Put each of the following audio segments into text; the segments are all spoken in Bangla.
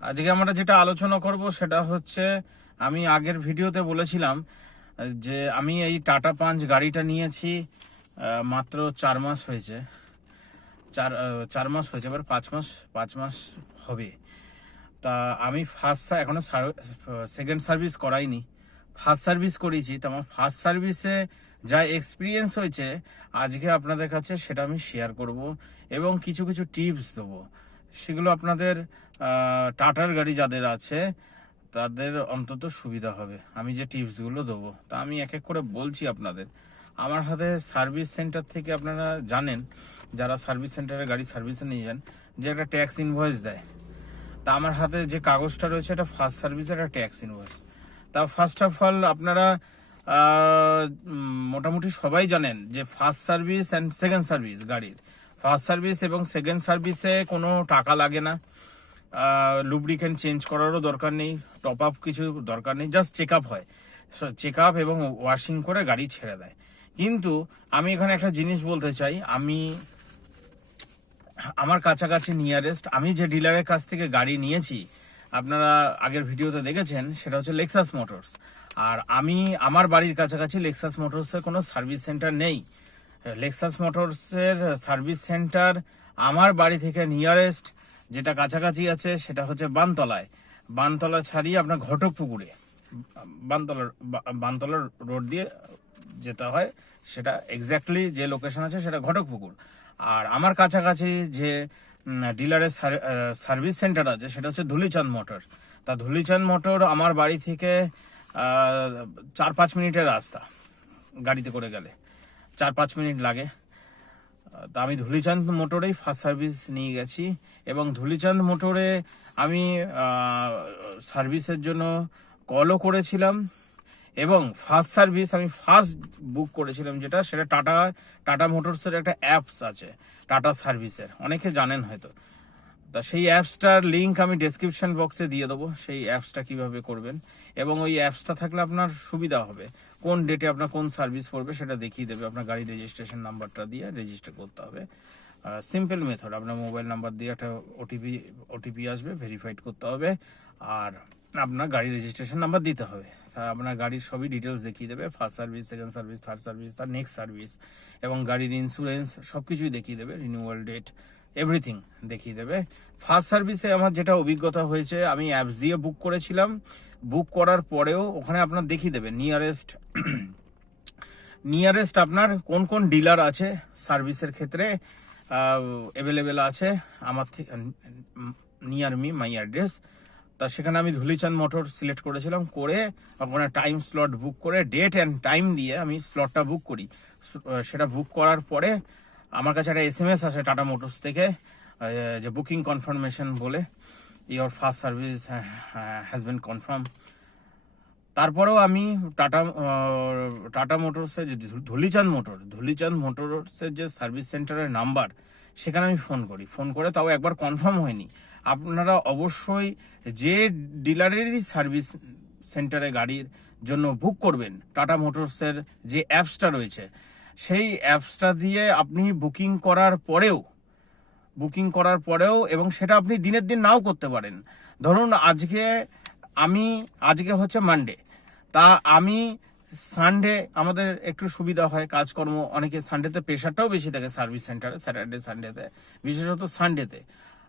আজকে আমরা যেটা আলোচনা করব সেটা হচ্ছে, আমি আগের ভিডিওতে বলেছিলাম যে আমি এই টাটা পাঞ্চ গাড়িটা নিয়েছি মাত্র 4 মাস হয়েছে। 4 মাস হয়েছে, এবার 5 মাস হবে। তা আমি এখনো সেকেন্ড সার্ভিস করাইনি, ফার্স্ট সার্ভিস করেছি। তো আমার ফার্স্ট সার্ভিসে যা এক্সপিরিয়েন্স হয়েছে আজকে আপনাদের কাছে সেটা আমি শেয়ার করব এবং কিছু কিছু টিপস দেবো। সেগুলো আপনাদের টাটার গাড়ি যাদের আছে তাদের অন্তত সুবিধা হবে। আমি যে টিপসগুলো দেবো তা আমি এক এক করে বলছি আপনাদের। আমার হাতে সার্ভিস সেন্টার থেকে, আপনারা জানেন যারা সার্ভিস সেন্টারে গাড়ি সার্ভিসে নিয়ে যান, যে একটা ট্যাক্স ইনভয়েস দেয়। তা আমার হাতে যে কাগজটা রয়েছে এটা ফার্স্ট সার্ভিসের একটা ট্যাক্স ইনভয়েস। তা ফার্স্ট অফ অল আপনারা মোটামুটি সবাই জানেন যে first service and second service, গাড়ির ফার্স্ট সার্ভিস এবং সেকেন্ড সার্ভিসে কোনো টাকা লাগে না, লুব্রিকেন্ট চেঞ্জ করারও দরকার নেই, টপ আপ কিছু দরকার নেই, জাস্ট চেক আপ হয়। চেক আপ এবং ওয়াশিং করে গাড়ি ছেড়ে দেয়। কিন্তু আমি এখানে একটা জিনিস বলতে চাই, আমার কাছাকাছি নিয়ারেস্ট আমি যে ডিলারের কাছ থেকে গাড়ি নিয়েছি, আপনারা আগের ভিডিওতে দেখেছেন, সেটা হচ্ছে লেক্সাস মোটরস। আর আমার বাড়ির কাছাকাছি লেক্সাস মোটরসের কোনো সার্ভিস সেন্টার নেই। লেক্সাস মোটরসের সার্ভিস সেন্টার আমার বাড়ি থেকে নিয়ারেস্ট যেটা কাছাকাছি আছে সেটা হচ্ছে বানতলা ছাড়িয়ে আপনার ঘটকপুকুরে, বানতলা রোড দিয়ে যেতে হয়। সেটা এক্স্যাক্টলি যে লোকেশন আছে সেটা ঘটকপুকুর। আর আমার কাছাকাছি যে ডিলারের সার্ভিস সেন্টার আছে সেটা হচ্ছে ধুলিচাঁদ মোটর। তা ধুলিচাঁদ মোটর আমার বাড়ি থেকে 4-5 মিনিটের রাস্তা, গাড়িতে করে গেলে 4-5 মিনিট লাগে। তা আমি ধুলিচাঁদ মোটরেই ফার্স্ট সার্ভিস নিয়ে গেছি এবং ধুলিচাঁদ মোটরে আমি সার্ভিসের জন্য কলও করেছিলাম এবং ফার্স্ট সার্ভিস আমি ফার্স্ট বুক করেছিলাম, সেটা টাটা মোটরসের একটা অ্যাপস আছে টাটা সার্ভিসের, অনেকে জানেন হয়তো। তা সেই অ্যাপসটার লিঙ্ক আমি ডেসক্রিপশন বক্সে দিয়ে দেবো, সেই অ্যাপসটা কিভাবে করবেন। এবং ওই অ্যাপসটা থাকলে আপনার সুবিধা হবে, কোন ডেটে আপনার কোন সার্ভিস পড়বে সেটা দেখিয়ে দেবে। আপনার গাড়ি রেজিস্ট্রেশন নাম্বারটা দিয়ে রেজিস্টার করতে হবে। সিম্পল মেথড, আপনার মোবাইল নাম্বার দিয়ে একটা ওটিপি আসবে, ভেরিফাইড করতে হবে, আর আপনার গাড়ি রেজিস্ট্রেশন নাম্বার দিতে হবে। আপনার গাড়ির সবই ডিটেলস দেখিয়ে দেবে, first service, second service, third service, তার নেক্সট সার্ভিস, এবং গাড়ির ইন্স্যুরেন্স সবকিছুই দেখিয়ে দেবে, রিনিউয়াল ডেট, এভরিথিং দেখিয়ে দেবে। ফার্স্ট সার্ভিসে আমার যেটা অভিজ্ঞতা হয়েছে, আমি অ্যাপস দিয়ে বুক করেছিলাম, বুক করার পরেও ওখানে আপনার দেখিয়ে দেবে নিয়ারেস্ট আপনার কোন কোন ডিলার আছে সার্ভিসের ক্ষেত্রে অ্যাভেলেবেল আছে আমার থেকে, নিয়ার মি মাই অ্যাড্রেস। তা সেখানে আমি ধুলিচাঁদ মোটর সিলেক্ট করেছিলাম, করে ওখানে টাইম স্লট বুক করে ডেট অ্যান্ড টাইম দিয়ে আমি স্লটটা বুক করি। সেটা বুক করার পরে আমার কাছে একটা SMS আসে টাটা মোটরস থেকে, যে বুকিং কনফার্মেশন বলে, your first service has been confirm. তারপরেও আমি টাটা মোটরসের যে ধুলিচাঁদ মোটরসের যে সার্ভিস সেন্টারের নাম্বার, সেখানে আমি ফোন করে তাও একবার কনফার্ম হয়নি। আপনারা অবশ্যই যে ডিলারেরই সার্ভিস সেন্টারে গাড়ির জন্য বুক করবেন, টাটা মোটরসের যে অ্যাপসটা রয়েছে সেই অ্যাপসটা দিয়ে আপনি বুকিং করার পরেও এবং সেটা আপনি দিনের দিন নাও করতে পারেন। ধরুন আজকে হচ্ছে মানডে, তা আমি সানডে, আমাদের একটু সুবিধা হয় কাজকর্ম, অনেকে সানডেতে প্রেশারটাও বেশি থাকে সার্ভিস সেন্টারে, স্যাটারডে সানডেতে, বিশেষত সানডেতে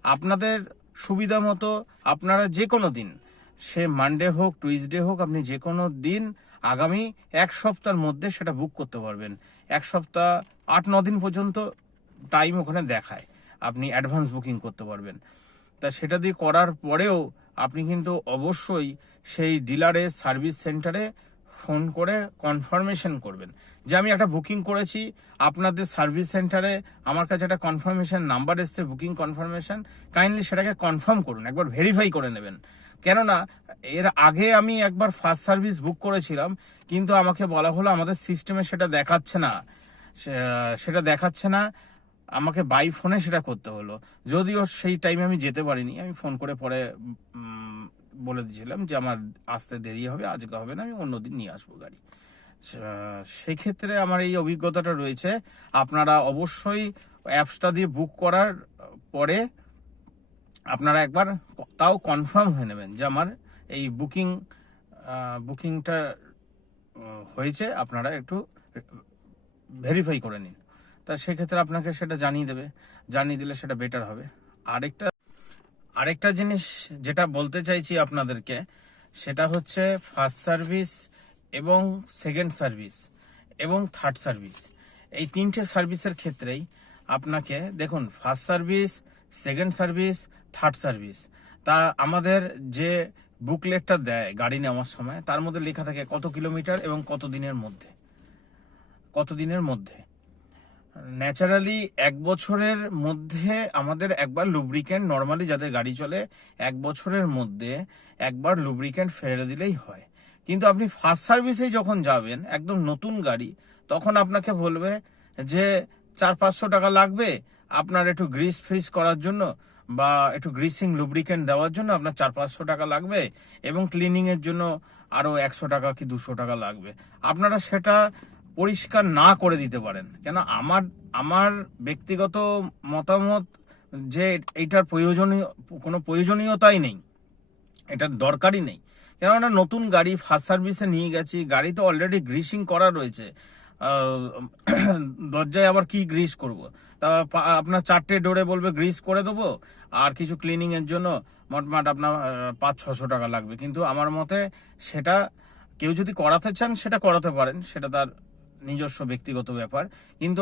আপনাদের সুবিধা মতো আপনারা যে কোনো দিন, সে মানডে হোক টুইসডে হোক, আপনি যে কোনো দিন আগামী 1 সপ্তাহের মধ্যে সেটা বুক করতে পারবেন। 1 সপ্তাহ 8-9 দিন পর্যন্ত টাইম ওখানে দেখায়, আপনি অ্যাডভান্স বুকিং করতে পারবেন। তা সেটা দিয়ে করার পরেও আপনি কিন্তু অবশ্যই সেই ডিলারের সার্ভিস সেন্টারে ফোন করে কনফার্মেশন করবেন যে আমি একটা বুকিং করেছি আপনাদের সার্ভিস সেন্টারে, আমার কাছে একটা কনফার্মেশন নাম্বার এসছে, বুকিং কনফার্মেশন, কাইন্ডলি সেটাকে কনফার্ম করুন, একবার ভেরিফাই করে নেবেন। কেননা এর আগে আমি একবার ফার্স্ট সার্ভিস বুক করেছিলাম, কিন্তু আমাকে বলা হলো আমাদের সিস্টেমে সেটা দেখাচ্ছে না, আমাকে বাই ফোনে সেটা করতে হলো। যদিও সেই টাইমে আমি যেতে পারিনি, আমি ফোন করে পরে বলে দিয়েছিলাম যে আমার আসতে দেরি হবে, আজকে হবে না, আমি অন্যদিন নিয়ে আসবো গাড়ি। সেই ক্ষেত্রে আমার এই অভিজ্ঞতাটা রয়েছে। আপনারা অবশ্যই অ্যাপসটা দিয়ে বুক করার পরে আপনারা একবার তাও কনফার্ম হয়ে নেবেন যে আমার এই বুকিংটা হয়েছে, আপনারা একটু ভেরিফাই করে নিন। তা সেক্ষেত্রে আপনাকে সেটা জানিয়ে দিলে সেটা বেটার হবে। আরেকটা জিনিস যেটা বলতে চাইছি আপনাদেরকে, সেটা হচ্ছে ফার্স্ট সার্ভিস এবং সেকেন্ড সার্ভিস এবং থার্ড সার্ভিস, এই তিনটে সার্ভিসের ক্ষেত্রেই আপনাকে দেখুন, first service, second service, third service, তা আমাদের যে বুকলেটটা দেয় গাড়ি নেওয়ার সময়, তার মধ্যে লেখা থাকে কত কিলোমিটার এবং কত দিনের মধ্যে। ন্যাচারালি 1 বছরের মধ্যে আমাদের একবার লুব্রিকেন্ট, নর্মালি যাদের গাড়ি চলে 1 বছরের মধ্যে একবার লুব্রিকেন্ট ফেলে দিলেই হয়। কিন্তু আপনি ফার্স্ট সার্ভিসে যখন যাবেন, একদম নতুন গাড়ি, তখন আপনাকে বলবে যে 400-500 টাকা লাগবে আপনার একটু গ্রিস ফ্রিজ করার জন্য বা একটু গ্রিসিং লুব্রিকেন্ট দেওয়ার জন্য, আপনার 400-500 টাকা লাগবে এবং ক্লিনিং এর জন্য আরো 100 টাকা কি 200 টাকা লাগবে। আপনারা সেটা পরিষ্কার না করে দিতে পারেন। কেন, আমার ব্যক্তিগত মতামত যে এইটার কোনো প্রয়োজনীয়তাই নেই, এটার দরকারই নেই। কেননা নতুন গাড়ি ফার্স্ট সার্ভিসে নিয়ে গেছি, গাড়ি তো অলরেডি গ্রিসিং করা রয়েছে, দরজায় আবার কি গ্রিস করব? তা আপনার 4টে ডোরে বলবে গ্রিস করে দেবো, আর কিছু ক্লিনিং এর জন্য মোটমাট আপনার 500-600 টাকা লাগবে। কিন্তু আমার মতে সেটা কেউ যদি করাতে চান সেটা করাতে পারেন, সেটা তার নিজস্ব ব্যক্তিগত ব্যাপার। কিন্তু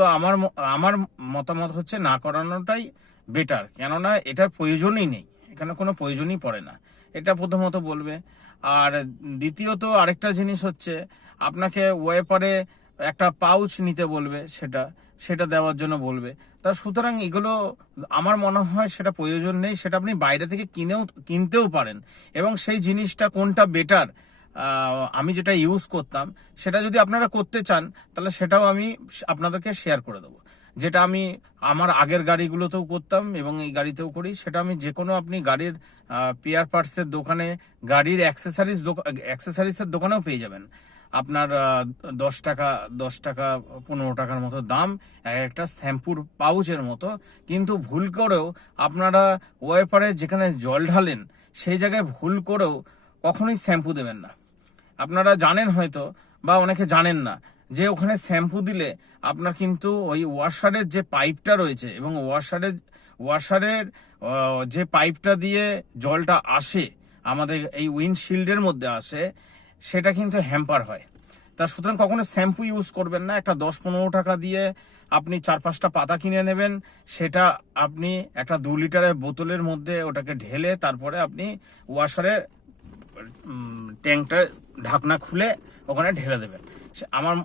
আমার মতামত হচ্ছে না করানোটাই বেটার। কেননা এটার প্রয়োজনই নেই, এখানে কোনো প্রয়োজনই পড়ে না, এটা প্রথমত বলবে। আর দ্বিতীয়ত আরেকটা জিনিস হচ্ছে, আপনাকে ওয়েপারে একটা পাউচ নিতে বলবে, সেটা দেওয়ার জন্য বলবে। তা সুতরাং এগুলো আমার মনে হয় সেটা প্রয়োজন নেই, সেটা আপনি বাইরে থেকে কিনতেও পারেন। এবং সেই জিনিসটা কোনটা বেটার, আমি যেটা ইউজ করতাম, সেটা যদি আপনারা করতে চান তাহলে সেটাও আমি আপনাদেরকে শেয়ার করে দেবো। যেটা আমি আমার আগের গাড়িগুলোতেও করতাম এবং এই গাড়িতেও করি, সেটা আমি যে কোনো আপনি গাড়ির পেয়ার পার্টসের দোকানে, গাড়ির অ্যাক্সেসরিজের দোকানেও পেয়ে যাবেন। আপনার 10 টাকা 15 টাকার মতো দাম একটা শ্যাম্পুর পাউচের মতো। কিন্তু ভুল করেও আপনারা ওয়েপারে যেখানে জল ঢালেন সেই জায়গায় ভুল করেও কখনোই শ্যাম্পু দেবেন না। আপনারা জানেন হয়তো, বা অনেকে জানেন না, যে ওখানে শ্যাম্পু দিলে আপনার কিন্তু ওই ওয়াশারের যে পাইপটা রয়েছে এবং ওয়াশারের যে পাইপটা দিয়ে জলটা আসে আমাদের এই উইন্ডশিল্ডের মধ্যে আসে, সেটা কিন্তু হ্যাম্পার হয়। তা সুতরাং কখনো শ্যাম্পু ইউজ করবেন না। একটা 10-15 টাকা দিয়ে আপনি 4-5টা পাতা কিনে নেবেন, সেটা আপনি একটা 2 লিটারের বোতলের মধ্যে ওটাকে ঢেলে তারপরে আপনি ওয়াশারের ট্যাঙ্কটার ঢাকনা খুলে ওখানে ঢেলে দেবেন। আমার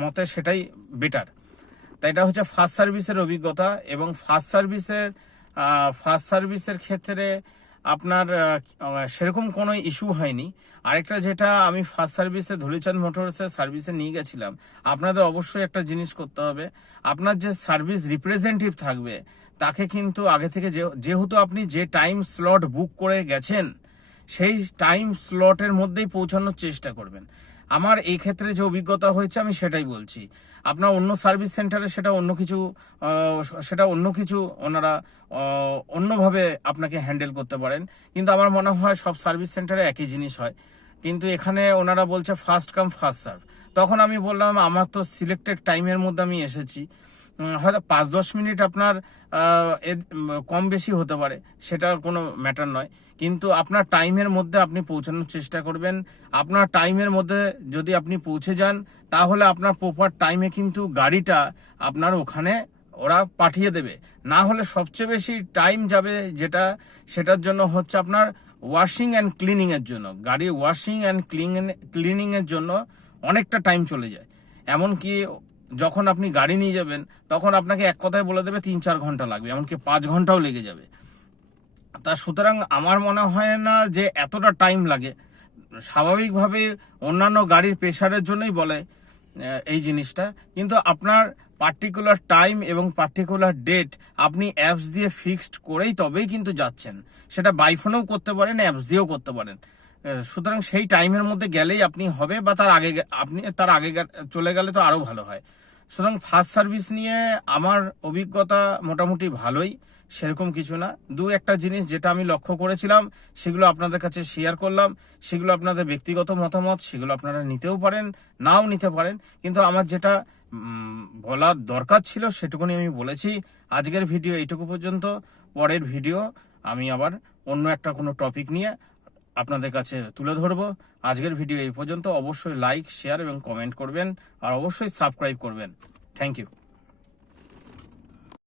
মতে সেটাই বেটার। তাই এটা হচ্ছে ফার্স্ট সার্ভিসের অভিজ্ঞতা। এবং ফার্স্ট সার্ভিসের ক্ষেত্রে আপনার সেরকম কোনো ইস্যু হয়নি। আরেকটা যেটা আমি ফার্স্ট সার্ভিসে ধুলিচাঁদ মোটরসের সার্ভিসে নিয়ে গেছিলাম, আপনাদের অবশ্যই একটা জিনিস করতে হবে, আপনার যে সার্ভিস রিপ্রেজেন্টেটিভ থাকবে তাকে কিন্তু আগে থেকে, যেহেতু আপনি যে টাইম স্লট বুক করে গেছেন সেই টাইম স্লটের মধ্যেই পৌঁছানোর চেষ্টা করবেন। আমার এই ক্ষেত্রে যে অভিজ্ঞতা হয়েছে আমি সেটাই বলছি। আপনার অন্য সার্ভিস সেন্টারে সেটা অন্য কিছু ওনারা অন্যভাবে আপনাকে হ্যান্ডেল করতে পারেন। কিন্তু আমার মনে হয় সব সার্ভিস সেন্টারে একই জিনিস হয়। কিন্তু এখানে ওনারা বলছে ফার্স্ট কাম ফার্স্ট সার্ভ। তখন আমি বললাম আমার তো সিলেক্টেড টাইমের মধ্যে আমি এসেছি, হয়তো 5-10 মিনিট আপনার কম বেশি হতে পারে, সেটা কোনো ম্যাটার নয়। কিন্তু আপনার টাইমের মধ্যে আপনি পৌঁছানোর চেষ্টা করবেন। আপনার টাইমের মধ্যে যদি আপনি পৌঁছে যান তাহলে আপনার প্রপার টাইমে কিন্তু গাড়িটা আপনার ওখানে ওরা পাঠিয়ে দেবে। না হলে সবচেয়ে বেশি টাইম যাবে সেটার জন্য হচ্ছে আপনার ওয়াশিং অ্যান্ড ক্লিনিং এর জন্য। গাড়ির ওয়াশিং অ্যান্ড ক্লিনিং এর জন্য অনেকটা টাইম চলে যায়। এমনকি যখন আপনি গাড়ি নিয়ে যাবেন তখন আপনাকে এক কথায় বলে দেবে 3-4 ঘন্টা লাগবে, এমনকি 5 ঘন্টাও লেগে যাবে। তা সুতরাং আমার মনে হয় না যে এতটা টাইম লাগে। স্বাভাবিকভাবে অন্যান্য গাড়ির প্রেসারের জন্যই বলে এই জিনিসটা। কিন্তু আপনার পার্টিকুলার টাইম এবং পার্টিকুলার ডেট আপনি অ্যাপস দিয়ে ফিক্সড করেই তবেই কিন্তু যাচ্ছেন। সেটা বাই ফোনেও করতে পারেন, অ্যাপস দিয়েও করতে পারেন। সুতরাং সেই টাইমের মধ্যে গেলেই আপনি হবে, বা তার আগে চলে গেলে তো আরো ভালো হয়। সুতরাং ফার্স্ট সার্ভিস নিয়ে আমার অভিজ্ঞতা মোটামুটি ভালোই। সেরকম কিছু না। দু একটা জিনিস যেটা আমি লক্ষ্য করেছিলাম সেগুলো আপনাদের কাছে শেয়ার করলাম। সেগুলো আপনাদের ব্যক্তিগত মতামত, সেগুলো আপনারা নিতেও পারেন, নাও নিতে পারেন, কিন্তু আমার যেটা বলার দরকার ছিল সেটুকুনি আমি বলেছি। আজকের ভিডিও এইটুকু পর্যন্ত। পরের ভিডিও আমি আবার অন্য একটা কোনো টপিক নিয়ে আপনাদের কাছে তুলে ধরবো। আজকের ভিডিও এই পর্যন্ত। অবশ্যই লাইক, শেয়ার এবং কমেন্ট করবেন, আর অবশ্যই সাবস্ক্রাইব করবেন। Thank you.